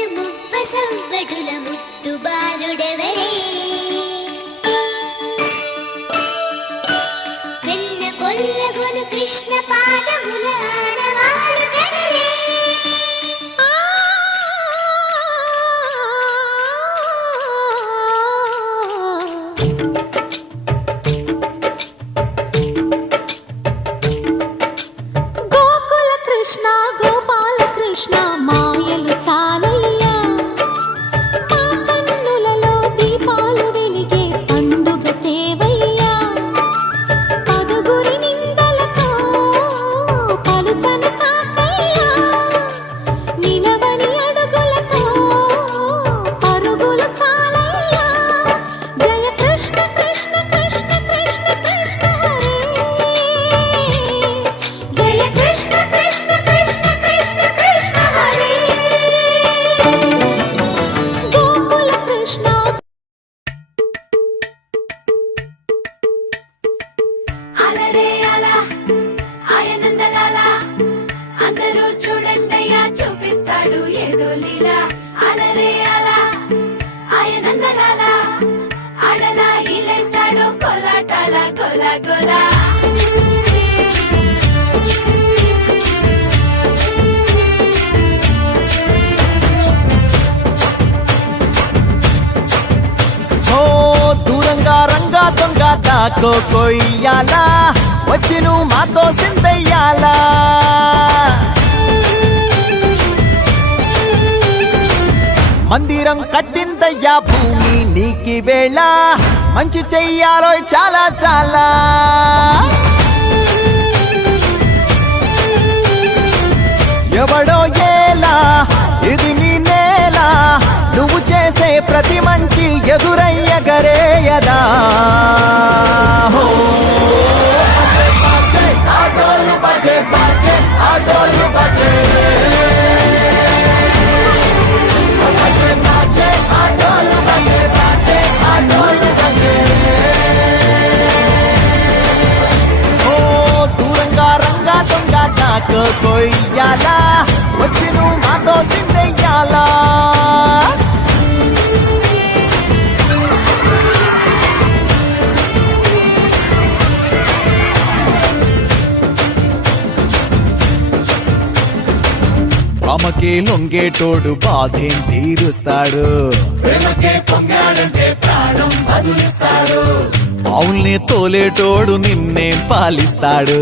సవ్వడుల ముద్దు బాలుడెవరే వెన్న కొల్లగొను కృష్ణ పాదముల ఆడవారు కదరే గోకుల కృష్ణ గోపాల కృష్ణ మాయలు చాలయ్యా మా కన్నులలో దీపాలు వెలిగే పండుగ తేవయ్యా పదుగురి నిందలతో పలుచను కాకయ్యా నిలవని అడుగులతో పరుగులు చాలయ్యా జయ కృష్ణ కృష్ణ కృష్ణ కృష్ణ కృష్ణ హరే జయ కృష్ణ కృష్ణ కృష్ణ కృష్ణ కృష్ణ హరే గోకుల కృష్ణ అలరే అలా ఆయనందలాల అందరూ చూడండయ్యా చూపిస్తాడు ఏదో లీలా అలరే అలా ఆయనందలాల ఆడలా ఇలేసాడు కోలాటాల గోలా గోలా ఓ దూరంగా రంగా దొంగ దాకో కొయ్యాలా వచ్చి నువ్వు మాతో సిందయ్యాలా మందిరం కట్టిందయ్యా భూమి నీకి వేళ మంచి చెయ్యాలో చాలా చాలా ఎవడో ఏలా ఇది నీ నేల నువ్వు చేసే ప్రతి మంచి ఎదురయ్యగరేయదా హో ఆటోలు బజే బజే ఆటోలు బజే బజే బజే ఆటోలు బజే బజే ఆటోలు బజే ఓ దూరంగా రంగా దొంగ నాకు కొయ్యాలా వచ్చి నువ్వు మాతో సిందెయ్యాలా ప్రేమకే లొంగేటోడు బాధేం తీరుస్తాడు ప్రేమకే పొంగాడంటే ప్రాణం బదులిస్తాడు అవుల్ని తోలేటోడు నిన్నేం పాలిస్తాడు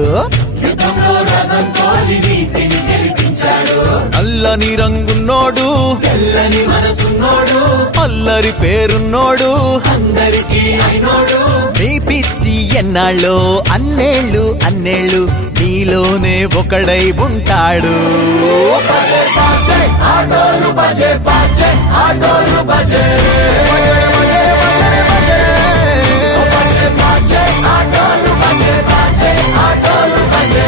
యుద్ధంలో రథం తోలి నీతిని గెలిపించాడు నల్లని రంగున్నోడు తెల్లని మనసున్నోడు అల్లరి పేరున్నోడు అందరికీ అయినోడు నీ పిచ్చి ఎన్నాళ్ళో అన్నేళ్ళు అన్నేళ్ళు నీలోనే ఒకడై ఉంటాడు ఆటోలు బజే బజే ఆటోలు బజే ఆటోలు బజే బజే ఆటోలు బజే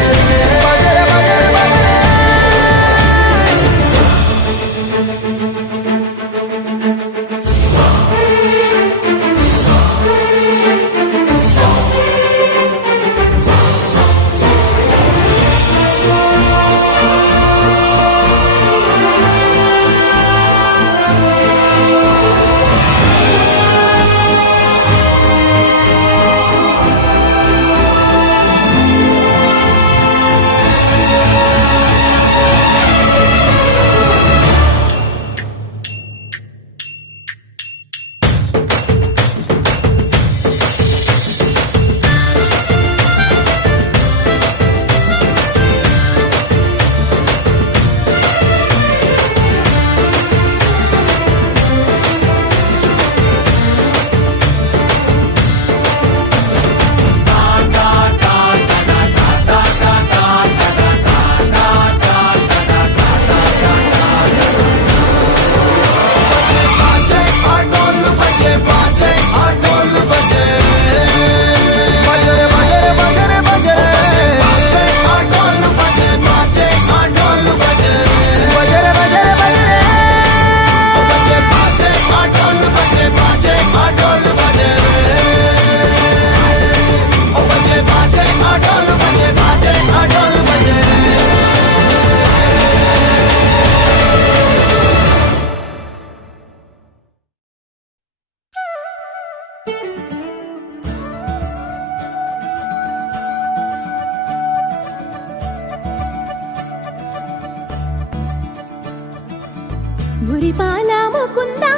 మురిపాల ముకుందా